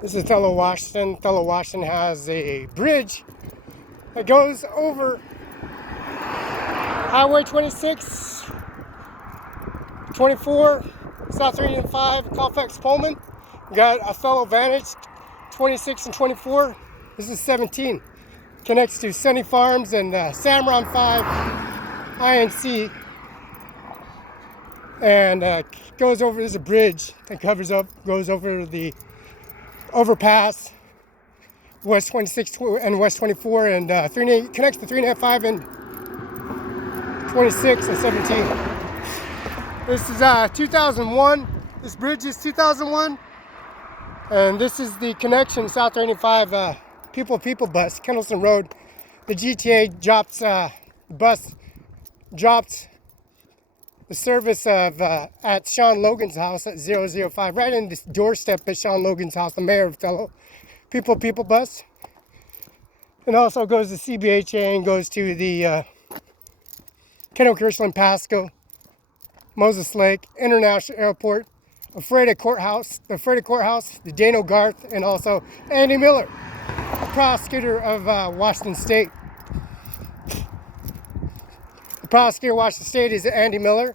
This is Othello, Washington. Othello, Washington has a bridge that goes over Highway 26, 24, South 305, Colfax, Pullman. We got Othello Vantage, 26 and 24. This is 17. Connects to Sunny Farms and Cimaron 5, INC. And goes over, there's a bridge that goes over the overpass, West 26 and West 24, and connects to 395 and 26 and 17. This is 2001. This bridge is 2001. And this is the connection, South 395 People Bus, Kendallson Road. The GTA drops, bus drops the service of at Sean Logan's house at 005, right in this doorstep at Sean Logan's house, the mayor of Othello. People Bus. And also goes to CBHA and goes to the Kendall, Kirschland, Pasco, Moses Lake, International Airport, the Freda Courthouse, the Dano Garth, and also Andy Miller, the prosecutor of Washington State. The prosecutor of Washington State is Andy Miller.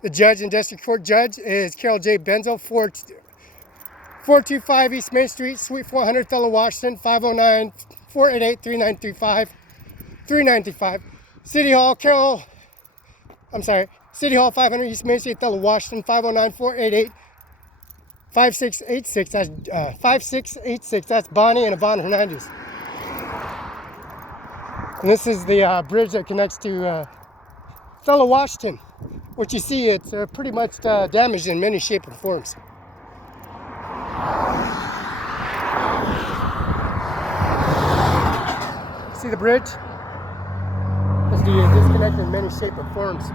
The judge and district court judge is Carol J. Benzel, 425 East Main Street, Suite 400, Othello, Washington, 509-488-3935. City Hall, City Hall, 500 East Main Street, Othello, Washington, 509-488-5686. That's 5686. That's Bonnie and Yvonne Hernandez. And this is the bridge that connects to Othello, Washington. What you see, it's pretty much damaged in many shapes and forms. See the bridge? It's disconnected in many shapes and forms.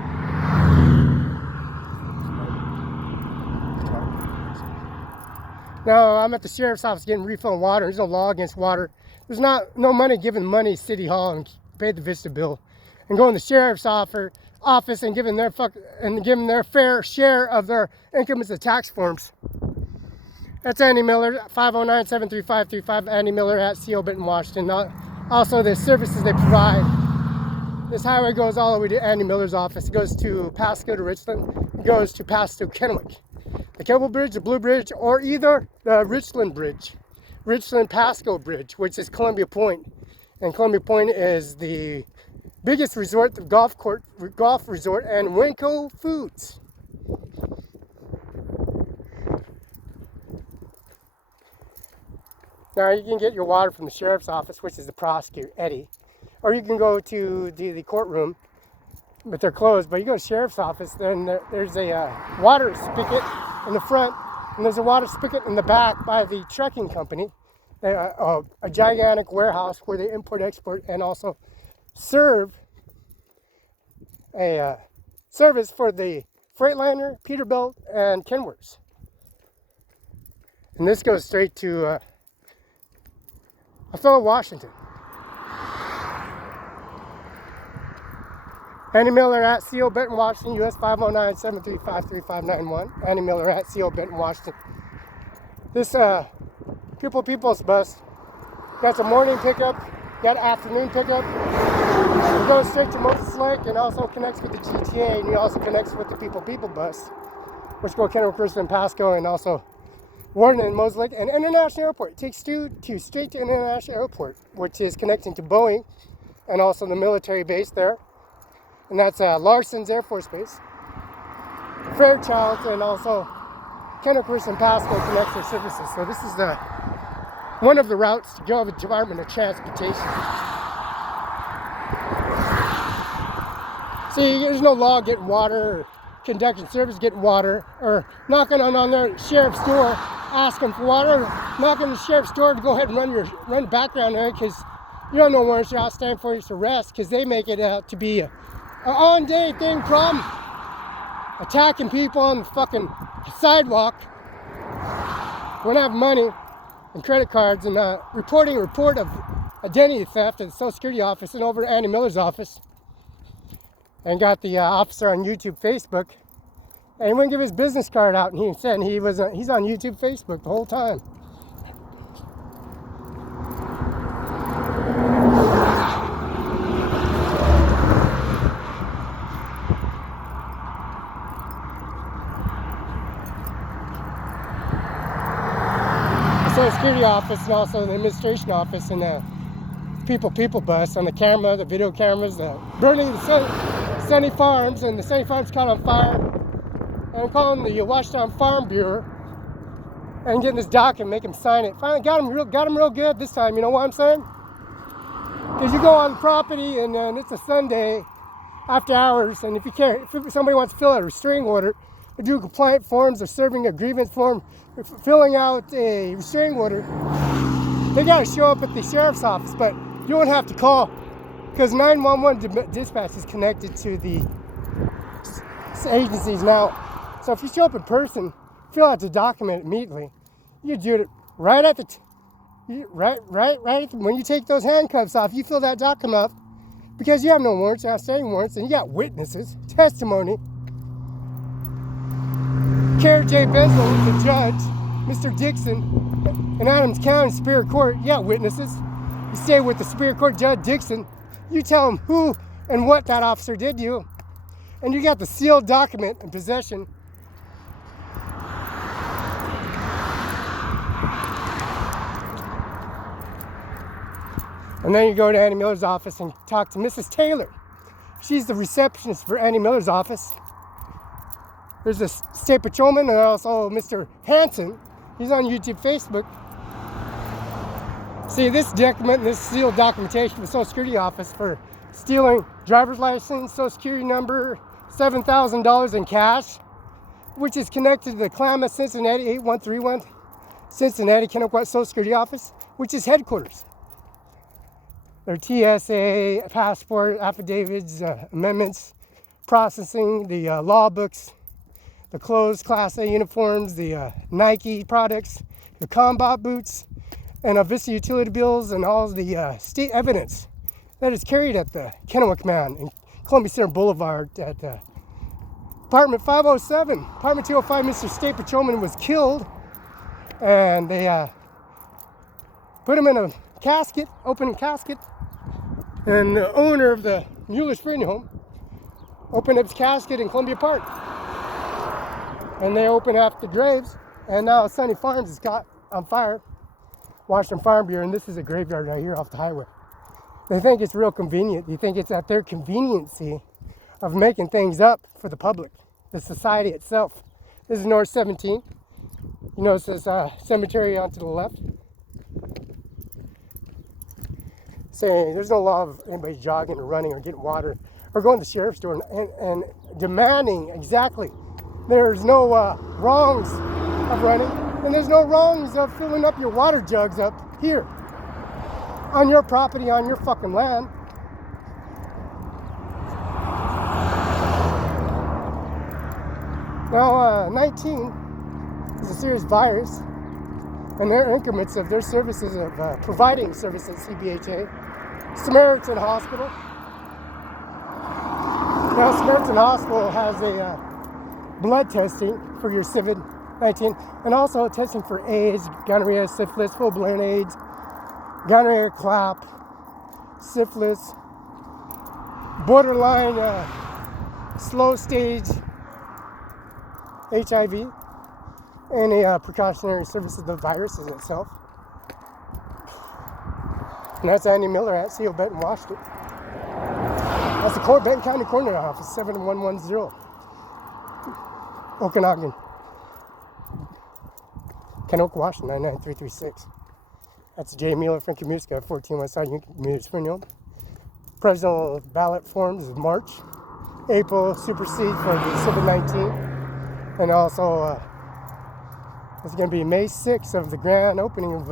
Now I'm at the sheriff's office getting refilled water. There's no law against water. There's no money given money to City Hall and pay the Vista bill, and going to the sheriff's office and giving their fair share of their income as the tax forms. That's Andy Miller, 509-735-35. Andy Miller at CO Benton, Washington. Also the services they provide. This highway goes all the way to Andy Miller's office. It goes to Pasco to Richland. It goes to Pasco Kennewick. The Cable Bridge, the Blue Bridge, or either the Richland Bridge, Richland Pasco Bridge, which is Columbia Point. And Columbia Point is the biggest resort, the golf resort, and Winco Foods. Now you can get your water from the sheriff's office, which is the prosecutor, Eddie, or you can go to the courtroom, but they're closed. But you go to the sheriff's office, then there's a water spigot in the front, and there's a water spigot in the back by the trucking company, a gigantic warehouse where they import, export, and also serve a service for the Freightliner, Peterbilt, and Kenworths. And this goes straight to Othello, Washington. Andy Miller at CO Benton, Washington, US 509-735-3591. Andy Miller at CO Benton, Washington. This People's Bus got a morning pickup, got afternoon pickup. It goes straight to Moses Lake and also connects with the GTA, and it also connects with the People Bus, which go Kendall, Kirsten, Pasco, and also Warden and Moses Lake and International Airport. It takes you straight to International Airport, which is connecting to Boeing and also the military base there. And that's Larson's Air Force Base. Fairchild and also Kendall, Kirsten, Pasco connects their services. So this is one of the routes to go to the Department of Transportation. See, there's no law getting water or conducting service getting water, or knocking on their sheriff's door asking for water, or knocking on the sheriff's door to go ahead and run background there because you don't know warrants are outstanding for his arrest, because they make it out to be an on-day thing problem. Attacking people on the fucking sidewalk when I have money and credit cards, and reporting a report of identity theft at the Social Security office and over to Andy Miller's office. And got the officer on YouTube, Facebook, and he wouldn't give his business card out. And he said he's on YouTube, Facebook the whole time. Social Security office and also the administration office and the people bus on the camera, the video cameras, the burning the Sunny Farms, and the Sunny Farms caught on fire. And I'm calling the Washington Farm Bureau and getting this document, make him sign it. Finally got him real good this time. You know what I'm saying? Because you go on the property and it's a Sunday after hours, and if somebody wants to fill out a restraining order, or do compliant forms, or serving a grievance form, or filling out a restraining order, they got to show up at the sheriff's office. But you won't have to call because 911 dispatch is connected to the agencies now. So if you show up in person, fill out the document immediately. You do it right at the when you take those handcuffs off. You fill that document up because you have no warrants, outstanding warrants, and you got witnesses, testimony. Kara J. BENZEL, the judge, Mr. Dixon, in Adams County Superior Court, you got witnesses. You stay with the Superior Court Judge Dixon. You tell him who and what that officer did to you, and you got the sealed document in possession. And then you go to Annie Miller's office and talk to Mrs. Taylor. She's the receptionist for Annie Miller's office. There's a state patrolman and also Mr. Hanson. He's on YouTube, Facebook. See, this document, this sealed documentation from the Social Security office for stealing driver's license, Social Security number, $7,000 in cash, which is connected to the Klamath, Cincinnati 8131, Cincinnati, Kennewick Social Security office, which is headquarters. Their TSA, passport, affidavits, amendments, processing, the law books, the clothes, Class A uniforms, the Nike products, the combat boots, and Vista utility bills, and all the state evidence that is carried at the Kennewick Man in Columbia Center Boulevard at Apartment 507. Apartment 205, Mr. State Patrolman was killed, and they put him in a casket, open casket. And the owner of the Mueller Spring Home opened up his casket in Columbia Park. And they opened up the graves, and now Sunny Farms is caught on fire. Washington Farm Bureau, and this is a graveyard right here off the highway. They think it's real convenient. They think it's at their conveniency of making things up for the public, the society itself. This is North 17. You notice this cemetery on to the left. Saying there's no law of anybody jogging or running or getting water or going to the sheriff's store and demanding exactly. There's no wrongs of running, and there's no wrongs of filling up your water jugs up here on your property, on your fucking land. Now, 19 is a serious virus, and their increments of their services of providing services, CBHA, Samaritan Hospital. Now, Samaritan Hospital has a blood testing for your COVID-19, and also testing for AIDS, gonorrhea, syphilis, full-blown AIDS, gonorrhea, clap, syphilis, borderline slow stage HIV, any precautionary services of the virus in itself. And that's Andy Miller at CO Benton, Washington. That's the Benton County Coroner Office, 7110, Okanagan, Kennewick, Washington, 99336. That's J. Mueller, Frankie Muska, 14 West Side, Union Spring. Presidential ballot forms of March. April supersede for the COVID-19. And also, it's going to be May 6th of the grand opening of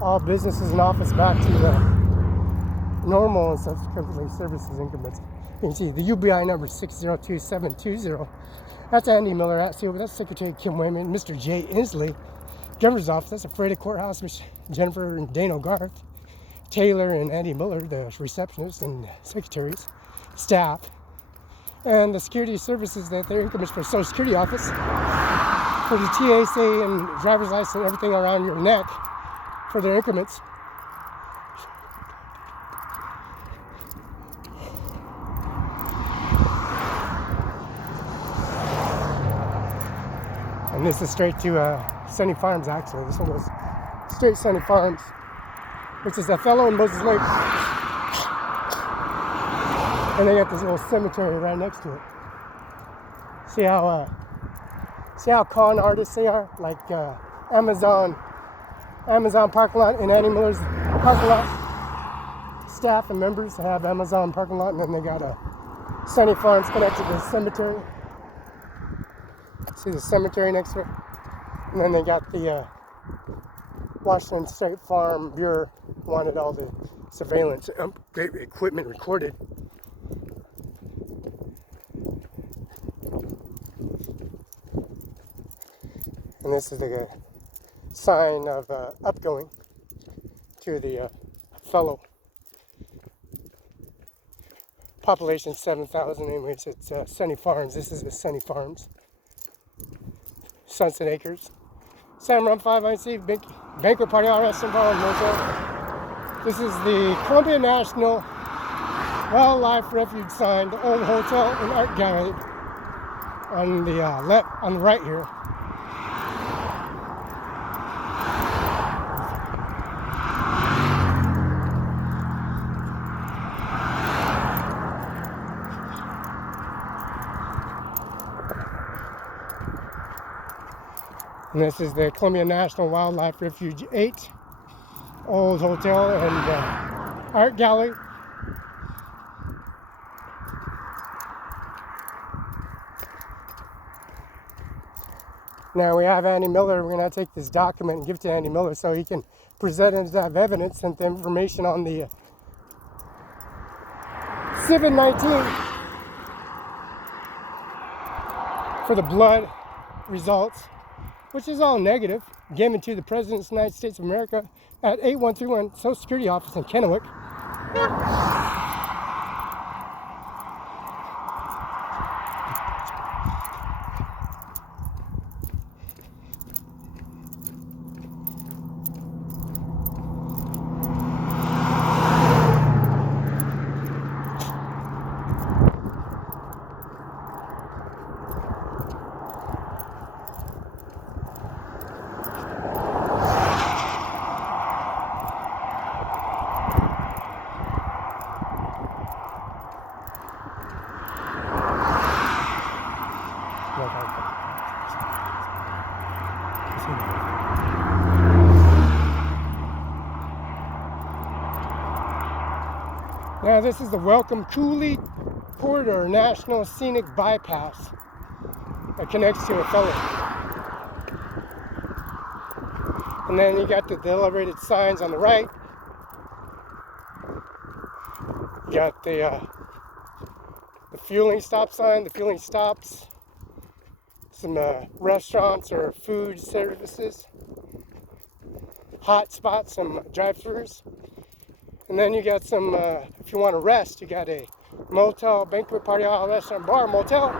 all businesses and office back to normal and subsequently services increments. You can see the UBI number 602720. That's Andy Miller at CO. That's Secretary Kim Wayman, Mr. Jay Inslee, Governor's Office. That's the Freda Courthouse, Miss Jennifer and Dano Garth, Taylor and Andy Miller, the receptionists and secretaries, staff, and the security services that their increments for Social Security office, for the TSA and driver's license and everything around your neck for their increments. And this is straight to Sunny Farms, actually. This one goes straight Sunny Farms, which is Othello and Moses Lake. And they got this little cemetery right next to it. See how con artists they are? Like Amazon parking lot and Annie Miller's parking lot. Staff and members have Amazon parking lot, and then they got a Sunny Farms connected to the cemetery. See the cemetery next to it? And then they got the Washington State Farm Bureau wanted all the surveillance equipment recorded. And this is the sign of upgoing to the fellow. Population 7,000, anyways. It's Sunny Farms. This is the Sunny Farms. Sunset Acres. Cimaron 5 IC, banquet party, all restaurant bar and motel. This is the Columbia National Wildlife Refuge sign, the old hotel and art gallery on the left, on the right here. And this is the Columbia National Wildlife Refuge 8, old hotel and art gallery. Now we have Andy Miller. We're going to take this document and give it to Andy Miller so he can present it as evidence and the information on the COVID-19 for the blood results, which is all negative, given to the President of the United States of America at 8131 Social Security Office in Kennewick. Now this is the Welcome Cooley Corridor National Scenic Bypass that connects to Othello. And then you got the elevated signs on the right. You got the fueling stop sign, the fueling stops, some restaurants or food services, hot spots, some drive-thrus. And then you got some, if you want to rest, you got a motel, banquet, party hall, restaurant, bar, motel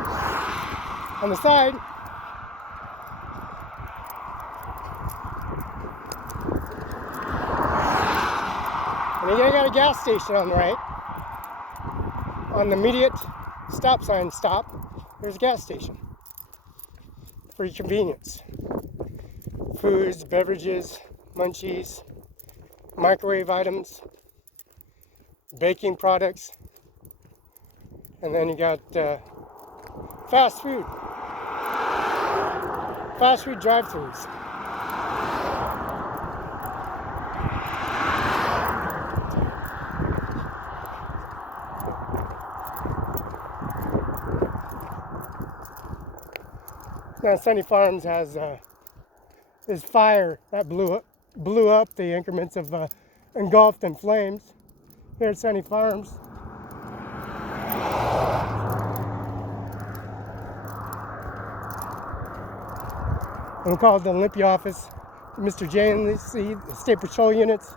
on the side. And then you got a gas station on the right. On the immediate stop sign stop, there's a gas station for your convenience. Foods, beverages, munchies, microwave items, baking products, and then you got fast food drive-thrus. Now Sunny Farms has this fire that blew up the increments of engulfed in flames here at Sunny Farms. And we called the OLYMPIA office, Mr. Jane, the State Patrol units,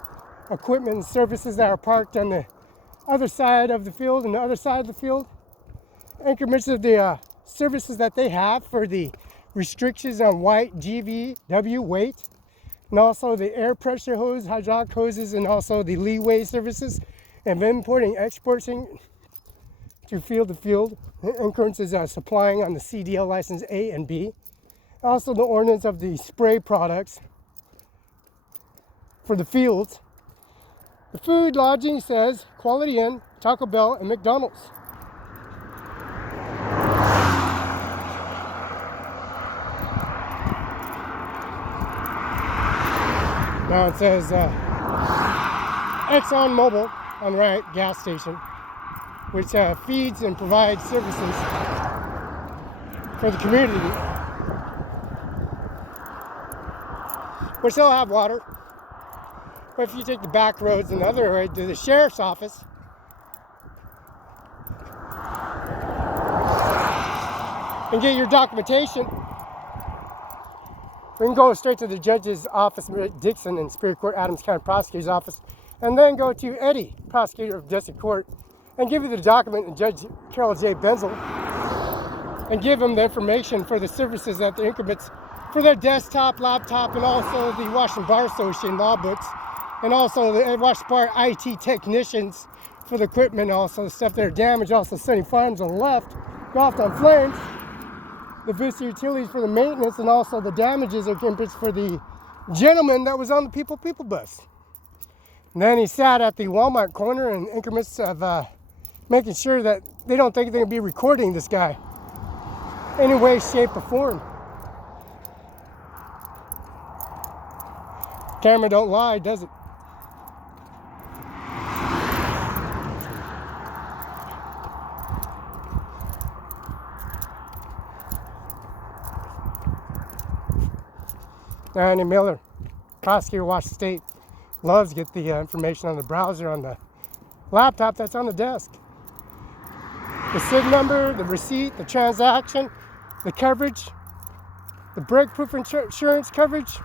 equipment and services that are parked on the other side of the field and the other side of the field. Increments of the services that they have for the restrictions on white GVW weight, and also the air pressure hose, hydraulic hoses, and also the leeway services and importing, exporting to field. Increments is supplying on the CDL license A and B. Also the ordinance of the spray products for the fields. The food lodging says Quality Inn, Taco Bell, and McDonald's. Now it says ExxonMobil on the right, gas station, which feeds and provides services for the community, which they'll have water. But if you take the back roads and the other way to the sheriff's office, and get your documentation, we can go straight to the judge's office, Dixon, in Superior Court, Adams County Prosecutor's Office, and then go to Eddie, Prosecutor of District Court, and give you the document, and Judge Carol J. Benzel, and give them the information for the services that the increments for their desktop, laptop, and also the Washington Bar Association law books, and also the Washington Bar IT technicians for the equipment, also the stuff that are damaged, also Sunny Farms on the left, golfed on flames, the Vista Utilities for the maintenance, and also the damages or increments for the gentleman that was on the People bus. And then he sat at the Walmart corner in increments of making sure that they don't think they're going to be recording this guy any way, shape, or form. Camera don't lie, does it? Andy Miller, prosecutor, Washington State, loves to get the information on the browser on the laptop that's on the desk. The SIG number, the receipt, the transaction, the coverage, the break-proof insurance coverage,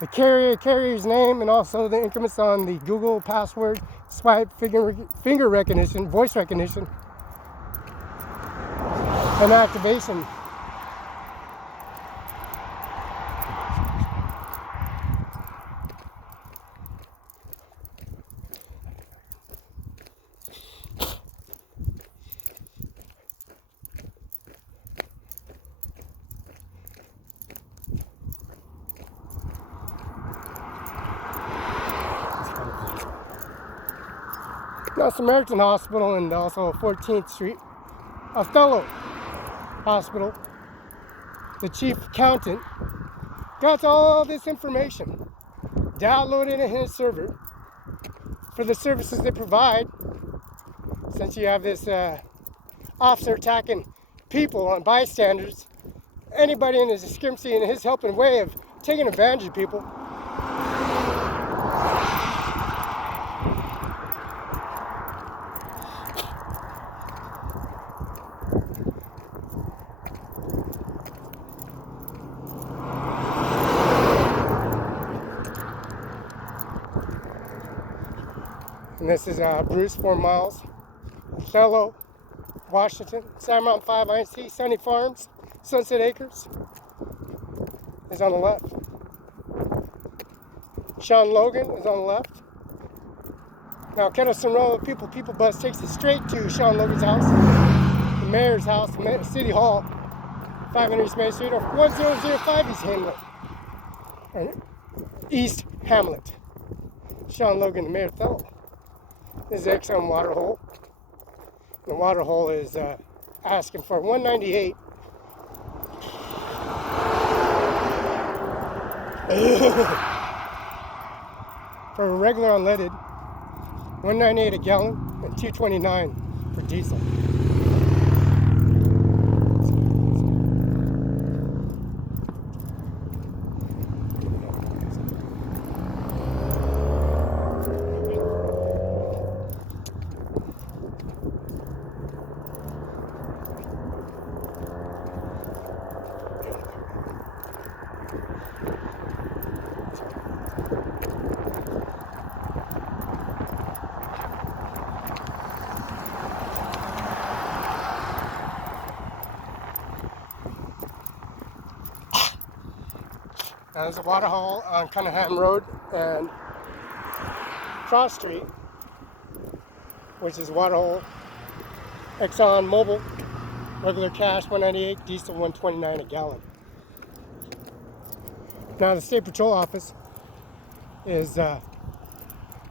the carrier's name, and also the increments on the Google password, swipe, finger recognition, voice recognition, and activation. Now, Samaritan Hospital and also 14th Street, Othello Hospital, the chief accountant got all this information downloaded in his server for the services they provide. Since you have this officer attacking people on bystanders, anybody in his discrepancy and his helping way of taking advantage of people. And this is Bruce, 4 miles, Othello, Washington, Cimaron 5 INC, Sunny Farms, Sunset Acres is on the left. Sean Logan is on the left. Now, Kettleson Road, People bus takes it straight to Sean Logan's house, the mayor's house, City Hall, 500 East Main Street, or 1005 East Hamlet, and East Hamlet. Sean Logan, the mayor of Othello. This is the Exxon water hole. The water hole is asking for $198. For a regular unleaded, $198 a gallon and $229 for diesel. Now there's a water hole on Cunningham Road and Cross Street, which is a water hole. ExxonMobil, regular cash $198, diesel $129 a gallon. Now the State Patrol office is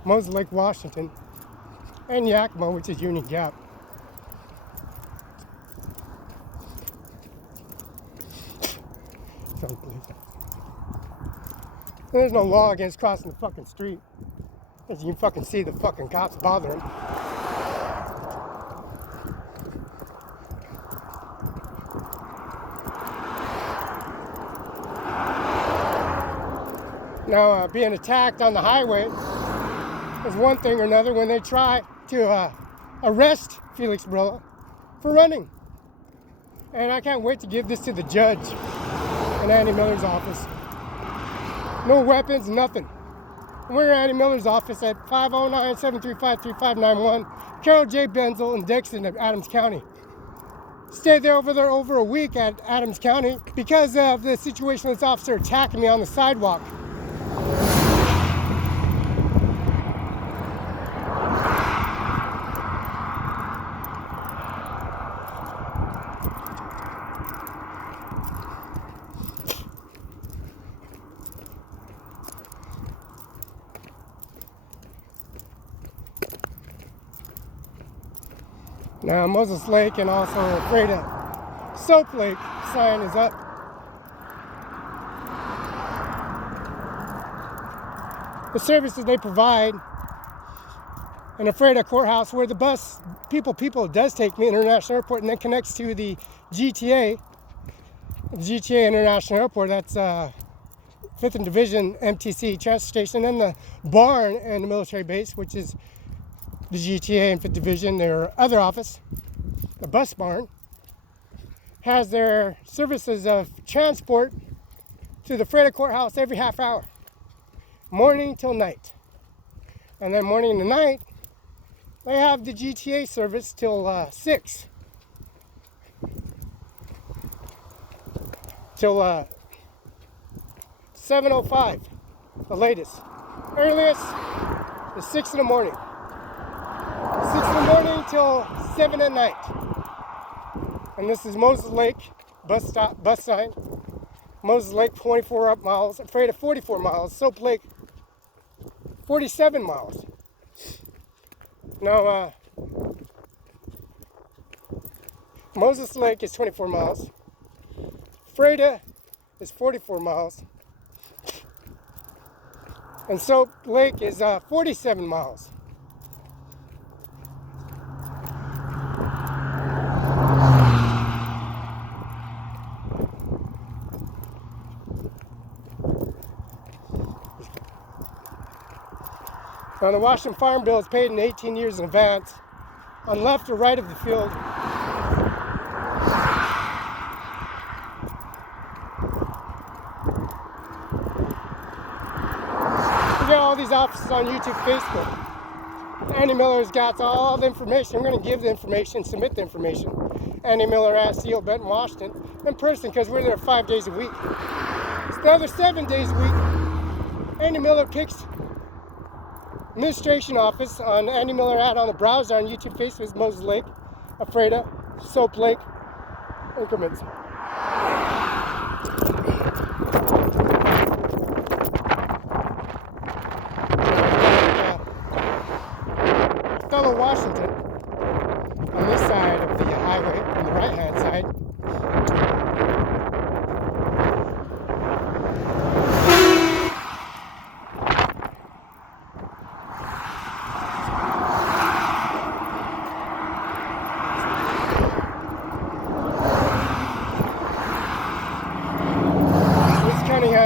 Moses Lake, Washington, and Yakima, which is Union Gap. Don't believe that. There's no law against crossing the fucking street. As you can fucking see the fucking cops bothering. Now, being attacked on the highway is one thing or another when they try to arrest Felix Barela for running. And I can't wait to give this to the judge in Andy Miller's office. No weapons, nothing. We're in Andy Miller's office at 509-735-3591, Carol J. Benzel in Dixon, Adams County. Stayed there over a week at Adams County because of the situation with this officer attacking me on the sidewalk. Now Moses Lake and also Freda Soap Lake sign is up. The services they provide in a Freda courthouse where the bus people does take me International Airport and then connects to the GTA International Airport. That's 5th and Division MTC transfer station, and the barn and the military base, which is the GTA and 5th Division, their other office, the bus barn, has their services of transport to the Freda courthouse every half hour, morning till night. And then morning to night, they have the GTA service till 6. Till 7:05, the latest. Earliest is 6 in the morning. 6 in the morning till 7 at night. And this is Moses Lake bus sign. Moses Lake 24 miles, Freda 44 miles, Soap Lake 47 miles. Now, Moses Lake is 24 miles. Freda is 44 miles. And Soap Lake is 47 miles. Now the Washington Farm Bill is paid in 18 years in advance on left or right of the field. We got all these offices on YouTube, Facebook. Andy Miller's got all the information. I'm going to give the information, submit the information. Andy Miller at CO Benton, Washington, in person, because we're there 5 days a week. It's the other 7 days a week. Andy Miller picks administration office on Andy Miller ad on the browser on YouTube, Facebook, Moses Lake, Freda, Soap Lake, increments. Othello, Washington, on this side of the highway, on the right-hand side.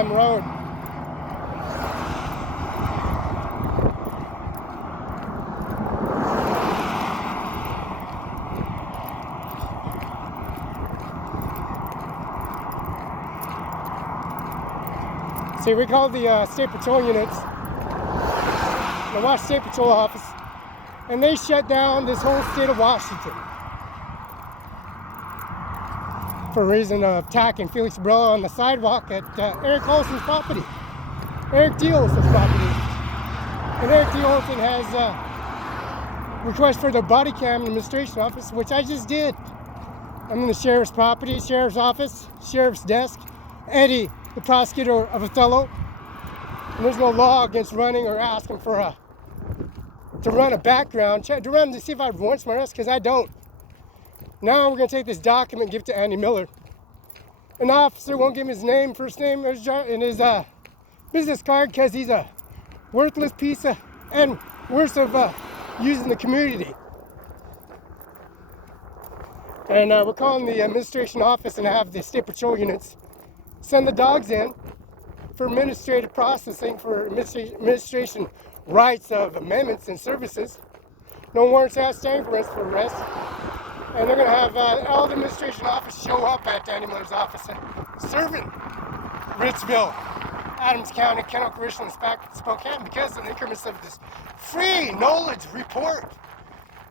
Road. See, we called the State Patrol units, the Washington State Patrol office, and they shut down this whole state of Washington for a reason of attacking Felix Barela on the sidewalk at Eric Olson's property. Eric D. Olson's property. And Eric D. Olson has request for the body cam in the administration office, which I just did. I'm in the sheriff's property, sheriff's office, sheriff's desk. Eddie the prosecutor of Othello. And there's no law against running or asking for to run a background check, to see if I have warrants for my arrest, because I don't. Now we're going to take this document and give it to Andy Miller. An officer won't give him his name, first name, and his business card, because he's a worthless piece of, and worse of using the community. And we're calling the administration office and have the state patrol units send the dogs in for administrative processing, for administration rights of amendments and services. No warrants outstanding for arrest. And they're going to have all the administration office show up at Andy Miller's office and serving Ritzville, Adams County, Kennel Commission, and Spokane, because of the increments of this free knowledge report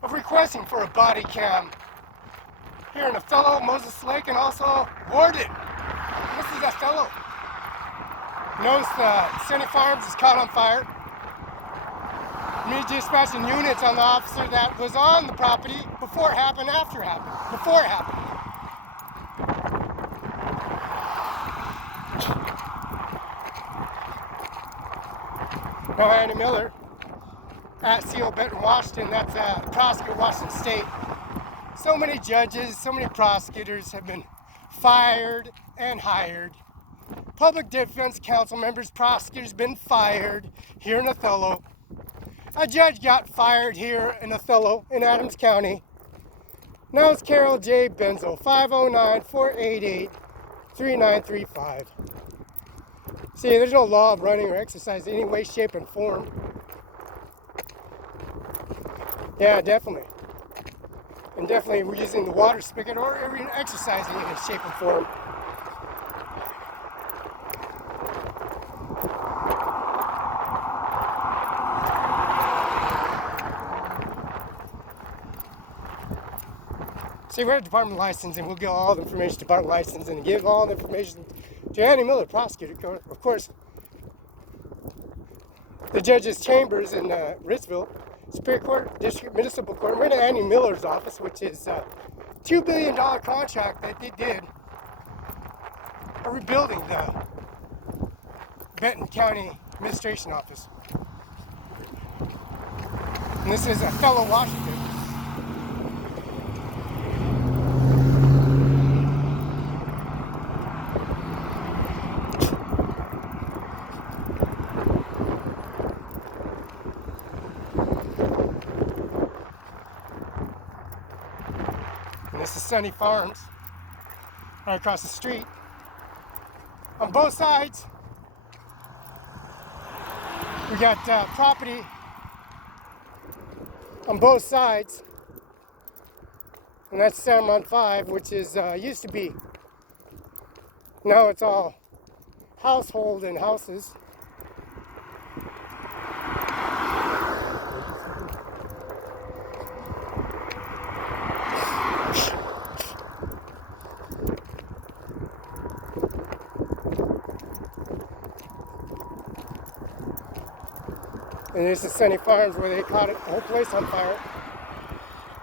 of requesting for a body cam here in Othello, Moses Lake, and also Warden. This is Othello. Notice City Farms is caught on fire. Immediately dispatching units on the officer that was on the property before it happened, after it happened, before it happened. Now Andy Miller at CO Benton, Washington, that's the prosecutor of Washington State. So many judges, so many prosecutors have been fired and hired. Public defense council members, prosecutors been fired here in Othello. A judge got fired here in Othello, in Adams County. Now it's Carol J. BENZEL, 509-488-3935. See, there's no law of running or exercise in any way, shape, and form. Yeah, definitely. And definitely we're using the water spigot or even exercising in a shape and form. See, we're at Department of Licensing. We'll get all the information to Department of Licensing and give all the information to Andy Miller, prosecutor. Of course, the judge's chambers in Ritzville, Superior Court, District Municipal Court. We're in Andy Miller's office, which is a $2 billion contract that they did rebuilding the Benton County Administration Office. And this is Othello, Washington. This is Sunny Farms, right across the street. On both sides, we got property on both sides, and that's Cimaron 5, which is used to be. Now it's all household and houses. And this is Sunny Farms, where they caught the whole place on fire,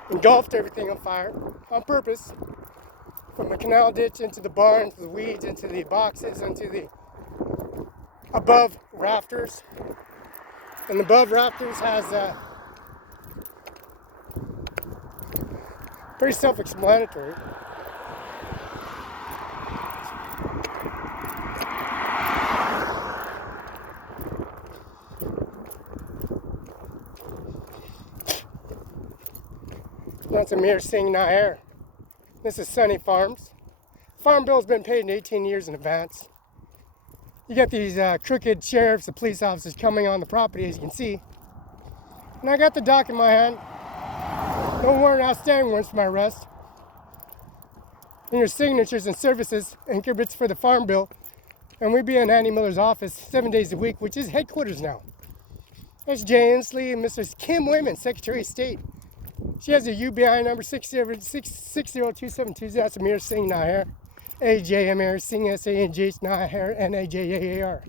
engulfed everything on fire on purpose, from the canal ditch into the barn, into the weeds, into the boxes, into the above rafters. And the above rafters has pretty self-explanatory. That's Amir Singh Nijjar. This is Sunny Farms. Farm bill's been paid in 18 years in advance. You got these crooked sheriffs and police officers coming on the property, as you can see. And I got the doc in my hand. No warrant outstanding warrants for my arrest. And your signatures and services increments for the farm bill. And we'd be in Andy Miller's office 7 days a week, which is headquarters now. There's Jay Inslee and Mrs. Kim Wyman, Secretary of State. She has a UBI number 60272. That's Amir Singh Nijjar. AJMR Singh SANGH Nijjar NAJAAR.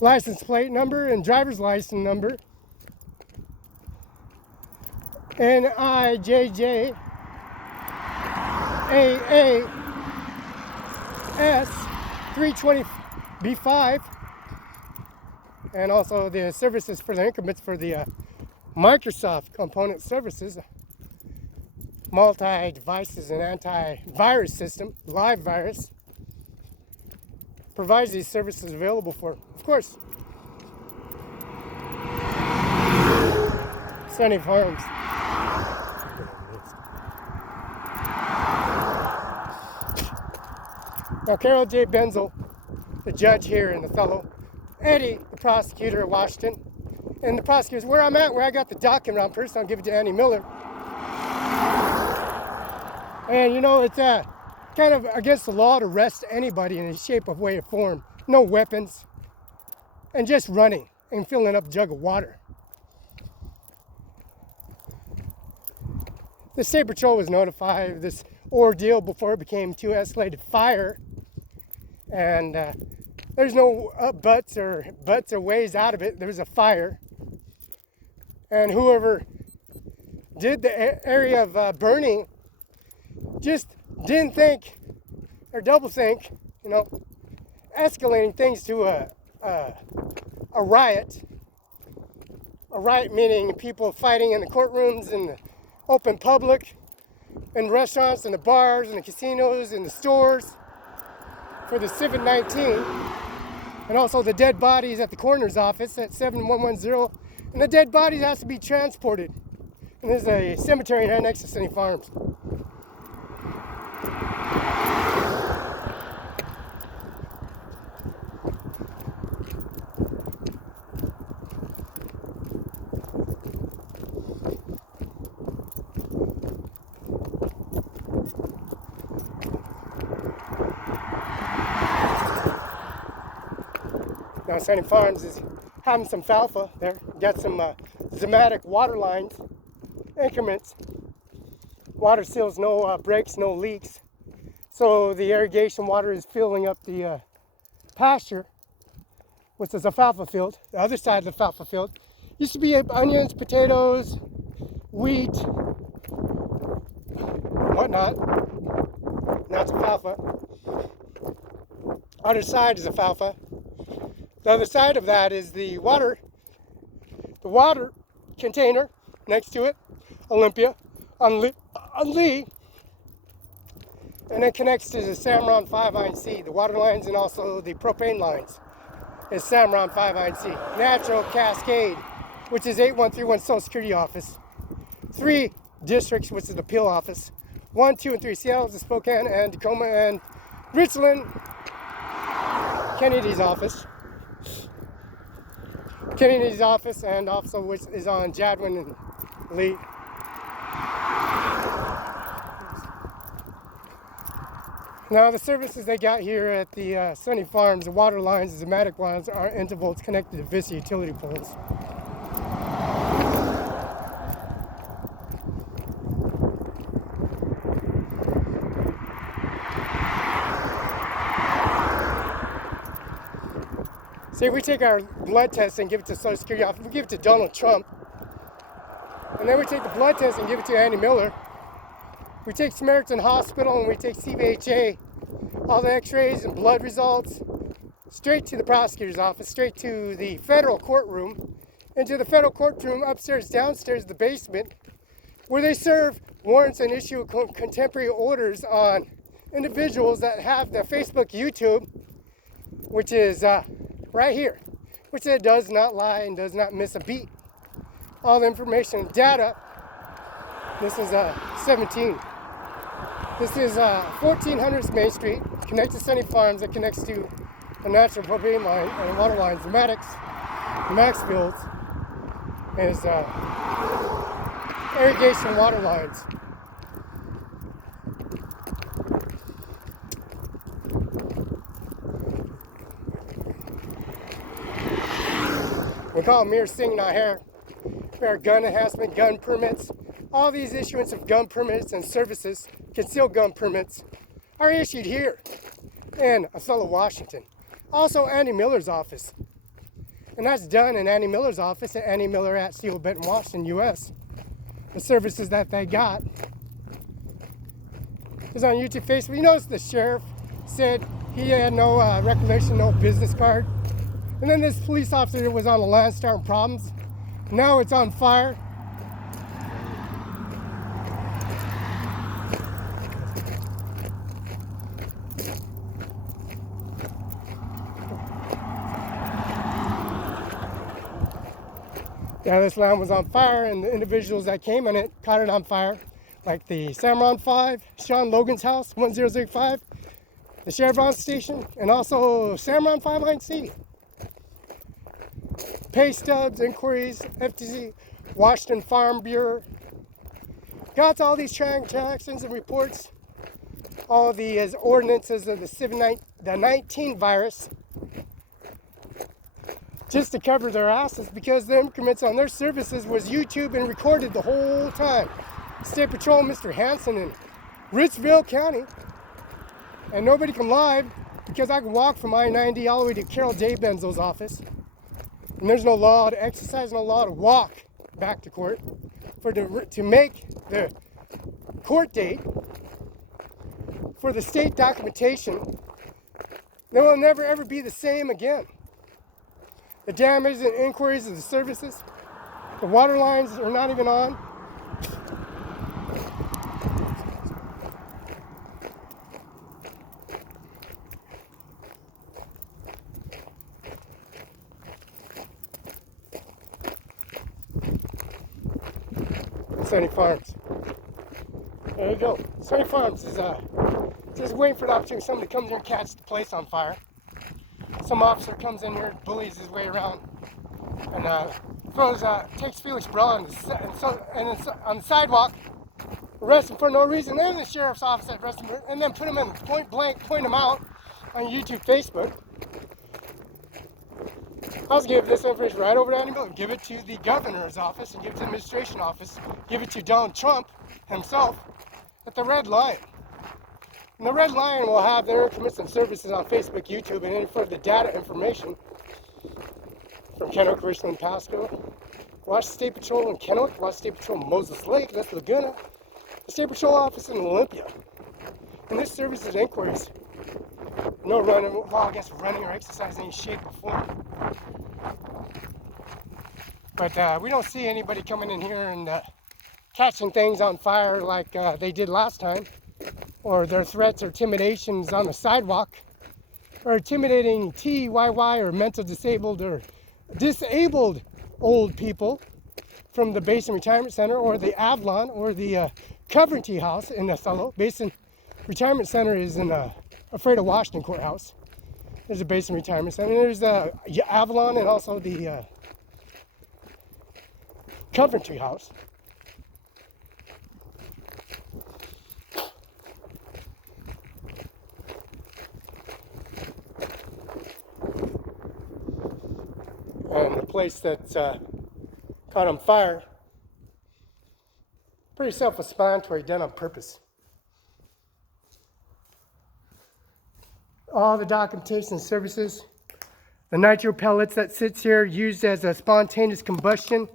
License plate number and driver's license number NIJJ AAS 320B5, and also the services for the increments for the Microsoft component services, multi-devices and anti-virus system, live virus, provides these services available for, of course, Sunny Farms. Now, Carol J. Benzel, the judge here in Othello, Eddie, the prosecutor of Washington, and the prosecutors, where I'm at, where I got the document on first, I'll give it to Annie Miller. And you know, it's kind of against the law to arrest anybody in any shape of way or form. No weapons, and just running and filling up a jug of water. The State Patrol was notified of this ordeal before it became too escalated fire. And there's no buts or ways out of it. There was a fire. And whoever did the area of burning just didn't think, or double think, you know, escalating things to a riot. A riot meaning people fighting in the courtrooms, in the open public, in restaurants, in the bars, in the casinos, in the stores for the COVID-19, and also the dead bodies at the coroner's office at 7110, and the dead bodies has to be transported. And there's a cemetery right next to Sunny Farms. Now, Sunny Farms is having some alfalfa there. Got some Zematic water lines, increments. Water seals, no breaks, no leaks. So the irrigation water is filling up the pasture, which is a alfalfa field. The other side of the alfalfa field used to be onions, potatoes, wheat, whatnot. Now it's alfalfa. Other side is alfalfa. The other side of that is the water container next to it, Olympia, on Lee, and it connects to the Cimaron 5INC, the water lines and also the propane lines is Cimaron 5INC. Natural Cascade, which is 8131 Social Security Office. 3 districts, which is the Peel Office. 1, 2, and 3, Seattle, Spokane, and Tacoma, and Richland, Kennedy's office. Kennedy's office, and also which is on Jadwin and Lee. Now the services they got here at the Sunny Farms, the water lines, the Zematic lines are intervals connected to Vista utility poles. See, we take our blood test and give it to Social Security Office. We give it to Donald Trump. And then we take the blood test and give it to Annie Miller. We take Samaritan Hospital and we take CVHA, all the x-rays and blood results, straight to the prosecutor's office, straight to the federal courtroom, into the federal courtroom, upstairs, downstairs, the basement, where they serve warrants and issue contemporary orders on individuals that have the Facebook, YouTube, which is right here, which it does not lie and does not miss a beat. All the information and data. This is 17. This is 1400 Main Street, connects to Sunny Farms, that connects to a natural propane line and water lines, Maddox, Maxfields, is irrigation water lines. We call them mere SINGH, not hair. We are gun enhancement, gun permits. All these issuance of gun permits and services, concealed gun permits, are issued here in Othello, Washington. Also, Annie Miller's office. And that's done in Annie Miller's office at Annie Miller at Steel Benton, Washington, U.S. The services that they got is on YouTube, Facebook. You notice the sheriff said He had no recollection, no business card. And then this police officer was on the land starting problems. Now it's on fire. Yeah, this land was on fire, and the individuals that came in it caught it on fire, like the Cimaron 5, Sean Logan's house, 1005, the Chevron station, and also Cimaron 5 Line C. Pay stubs, inquiries, FTC, Washington Farm Bureau. Got all these transactions and reports, all the ordinances of the 19 virus, just to cover their asses, because the increments on their services was YouTube and recorded the whole time. State Patrol Mr. Hanson in Ritzville County, and nobody can live because I can walk from I-90 all the way to Carol J. Benzel's office, and there's no law to exercise, no law to walk back to court to make the court date for the state documentation. They will never ever be the same again. The damage and inquiries of the services, the water lines are not even on. Sunny Farms. There you go. Sunny Farms is just waiting for the opportunity. Somebody comes here and catches the place on fire. Some officer comes in here, bullies his way around, and takes Felix Barela on the sidewalk, arrests him for no reason. Then the sheriff's office arrests him, and then put him in point blank, point him out on YouTube, Facebook. I was giving this information right over to Animal and give it to the governor's office and give it to the administration office, give it to Donald Trump himself at the Red Lion. And the Red Lion will have their increments and services on Facebook, YouTube, and any further data information from Kennewick, Richland, Pasco, Washington State Patrol in Kennewick, Washington State Patrol in Moses Lake, that's Laguna, the State Patrol office in Olympia. And this service is inquiries. No running, well, I guess running or exercise in any shape or form. But we don't see anybody coming in here and catching things on fire like they did last time, or their threats or intimidations on the sidewalk, or intimidating TYY or mental disabled or disabled old people from the Basin Retirement Center or the Avalon or the Coventry House in Othello. Basin Retirement Center is in afraid of Washington Courthouse. There's a Basin Retirement Center. There's Avalon and also the Coventry House. And the place that's caught on fire, pretty self-explanatory, done on purpose. All the documentation and services, the nitro pellets that sits here used as a spontaneous combustion